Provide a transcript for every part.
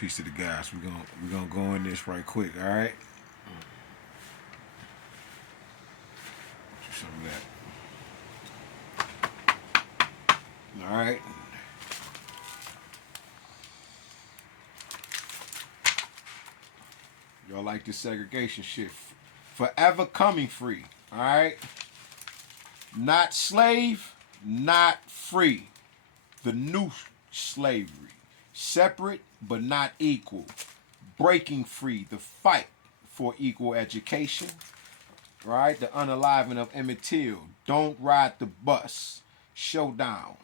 Peace to the guys. We're gonna go in this right quick. All right. Do some of that. All right. Y'all like this segregation shit? Forever coming free. All right. Not slave, not free. The new slavery. Separate but not equal. Breaking free. The fight for equal education. Right? The unaliving of Emmett Till. Don't ride the bus. Showdown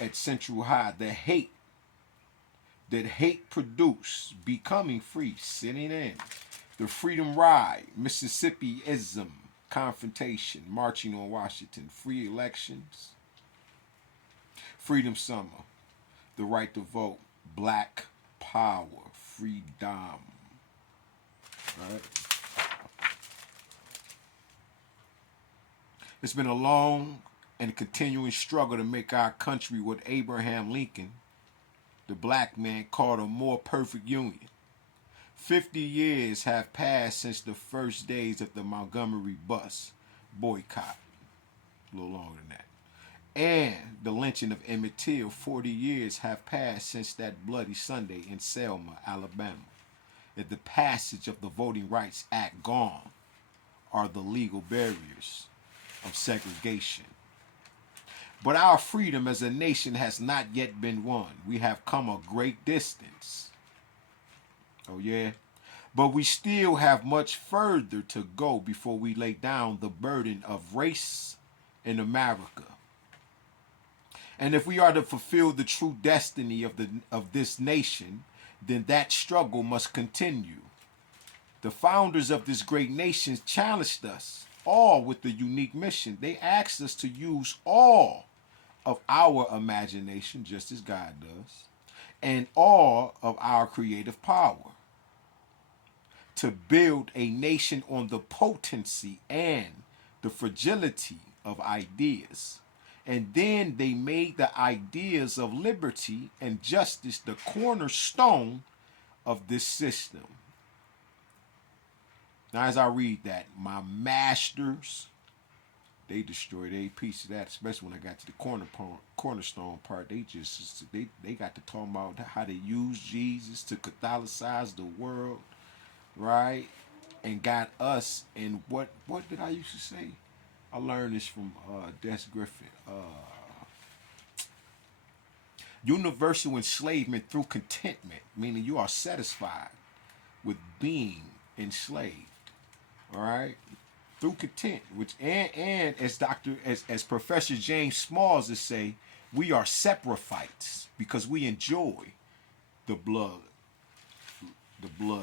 at Central High. The hate that hate produced. Becoming free. Sitting in. The Freedom Ride. Mississippiism. Confrontation. Marching on Washington. Free elections. Freedom Summer. The right to vote. Black power. Freedom. Right? It's been a long and continuing struggle to make our country what Abraham Lincoln, the black man, called a more perfect union. 50 years have passed since the first days of the Montgomery bus boycott. A little longer than that. And the lynching of Emmett Till. 40 years have passed since that bloody Sunday in Selma, Alabama. And the passage of the Voting Rights Act gone are the legal barriers of segregation. But our freedom as a nation has not yet been won. We have come a great distance. Oh yeah? But we still have much further to go before we lay down the burden of race in America. And if we are to fulfill the true destiny of this nation, then that struggle must continue. The founders of this great nation challenged us all with the unique mission. They asked us to use all of our imagination, just as God does, and all of our creative power to build a nation on the potency and the fragility of ideas. And then they made the ideas of liberty and justice the cornerstone of this system. Now, as I read that, my masters, they destroyed a piece of that, especially when I got to the cornerstone part. They got to talk about how they used Jesus to Catholicize the world, right? And got us in what did I used to say? I learned this from Des Griffin. Universal enslavement through contentment, meaning you are satisfied with being enslaved. All right, through content, which and as Professor James Smalls would say, we are saprophytes because we enjoy the blood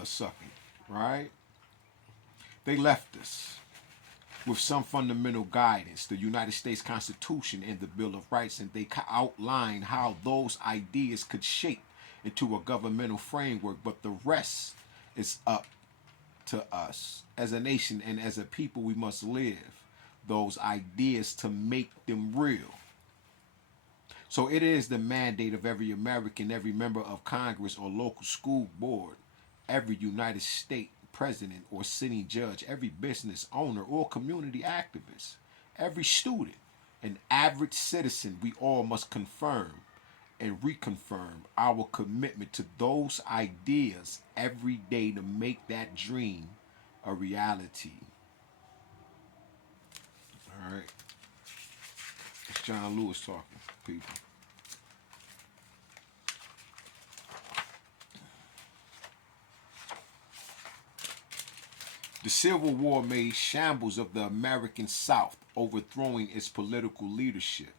sucking. Right? They left us with some fundamental guidance, the United States Constitution and the Bill of Rights, and they outlined how those ideas could shape into a governmental framework. But the rest is up to us as a nation and as a people. We must live those ideas to make them real. So it is the mandate of every American, every member of Congress or local school board, every United States president or sitting judge, every business owner or community activist, every student, an average citizen. We all must confirm and reconfirm our commitment to those ideas every day to make that dream a reality. All right. It's John Lewis talking, people. The Civil War made shambles of the American South, overthrowing its political leadership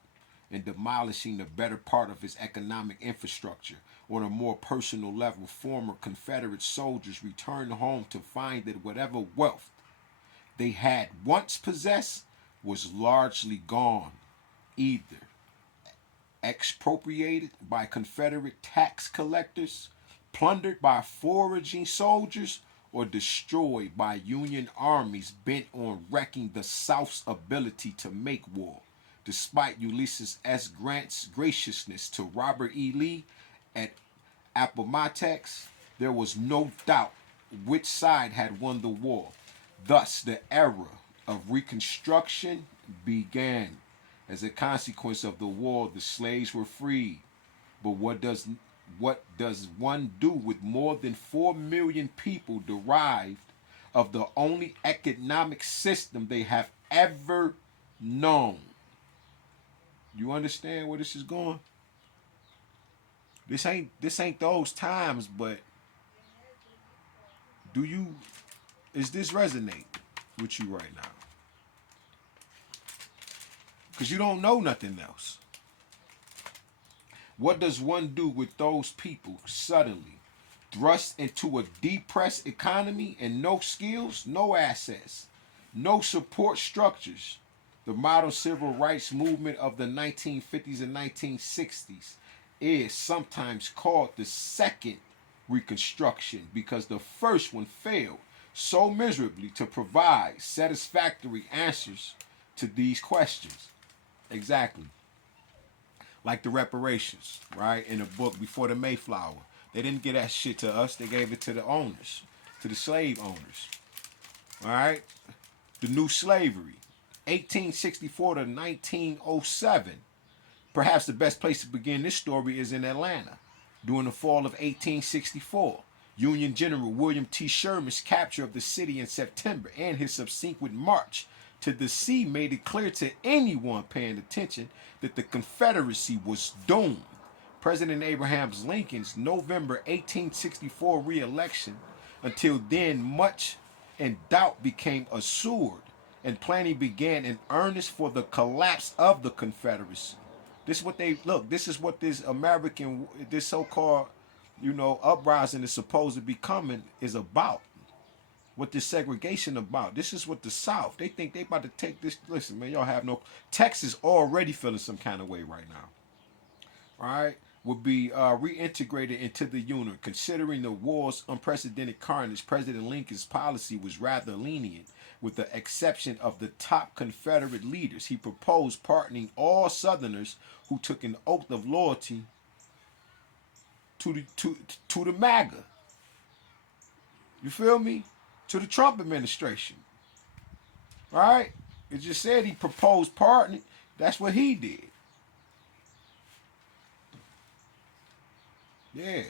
and demolishing the better part of its economic infrastructure. On a more personal level, former Confederate soldiers returned home to find that whatever wealth they had once possessed was largely gone, either expropriated by Confederate tax collectors, plundered by foraging soldiers, or destroyed by Union armies bent on wrecking the South's ability to make war. Despite Ulysses S. Grant's graciousness to Robert E. Lee at Appomattox, there was no doubt which side had won the war. Thus, the era of Reconstruction began. As a consequence of the war, the slaves were freed. But what does one do with more than 4 million people derived of the only economic system they have ever known? You understand where this is going? This ain't those times, but do you is this resonate with you right now? Because you don't know nothing else. What does one do with those people suddenly thrust into a depressed economy and no skills, no assets, no support structures? The modern civil rights movement of the 1950s and 1960s is sometimes called the second Reconstruction because the first one failed so miserably to provide satisfactory answers to these questions. Exactly. Like the reparations, right? In the book Before the Mayflower. They didn't give that shit to us. They gave it to the owners, to the slave owners. All right? The new slavery, 1864 to 1907. Perhaps the best place to begin this story is in Atlanta. During the fall of 1864, Union General William T. Sherman's capture of the city in September and his subsequent march to the sea made it clear to anyone paying attention that the Confederacy was doomed. President Abraham Lincoln's November 1864 re-election, until then much in doubt, became assured, and planning began in earnest for the collapse of the Confederacy. This is what they look. This is what this so-called, uprising is supposed to be coming is about. What this segregation about? This is what the South. They think they about to take this. Listen, man, y'all have no. Texas already feeling some kind of way right now. All right, would be reintegrated into the Union. Considering the war's unprecedented carnage, President Lincoln's policy was rather lenient, with the exception of the top Confederate leaders. He proposed pardoning all Southerners who took an oath of loyalty to the MAGA. You feel me? To the Trump administration. All right? It just said he proposed pardoning. That's what he did. Yeah.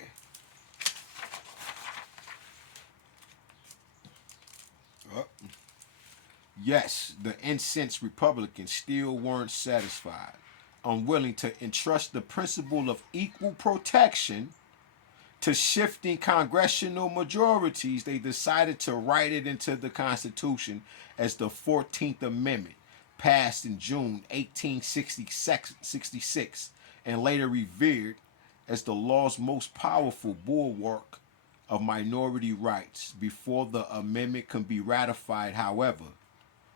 Yes, the incensed Republicans still weren't satisfied. Unwilling to entrust the principle of equal protection to shifting congressional majorities, they decided to write it into the Constitution as the 14th Amendment, passed in June 1866, and later revered as the law's most powerful bulwark of minority rights. Before the amendment could be ratified, however,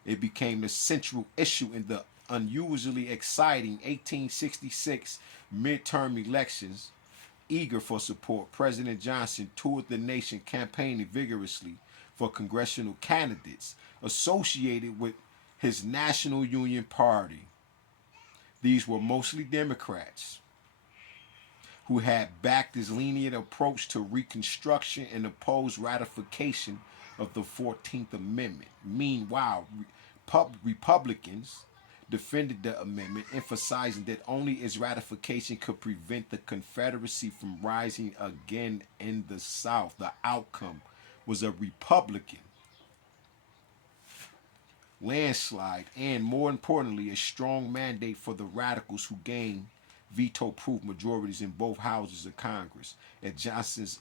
it became the central issue in the unusually exciting 1866 midterm elections. Eager for support, President Johnson toured the nation campaigning vigorously for congressional candidates associated with his National Union Party. These were mostly Democrats who had backed his lenient approach to Reconstruction and opposed ratification of the 14th Amendment. Meanwhile, Republicans defended the amendment, emphasizing that only its ratification could prevent the Confederacy from rising again in the South. The outcome was a Republican landslide and, more importantly, a strong mandate for the radicals who gained veto-proof majorities in both houses of Congress. At Johnson's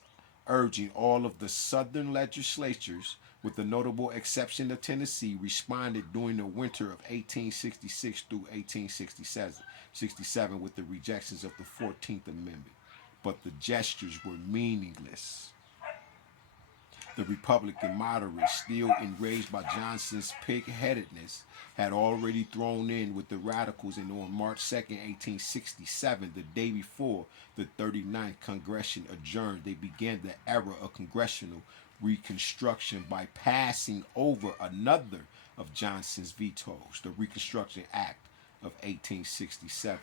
urging, all of the Southern legislatures, with the notable exception of Tennessee, responded during the winter of 1866 through 1867 with the rejections of the 14th Amendment. But the gestures were meaningless. The Republican moderates, still enraged by Johnson's pig-headedness, had already thrown in with the radicals, and on March 2nd, 1867, the day before the 39th Congression adjourned, they began the era of congressional Reconstruction by passing over another of Johnson's vetoes, the Reconstruction Act of 1867.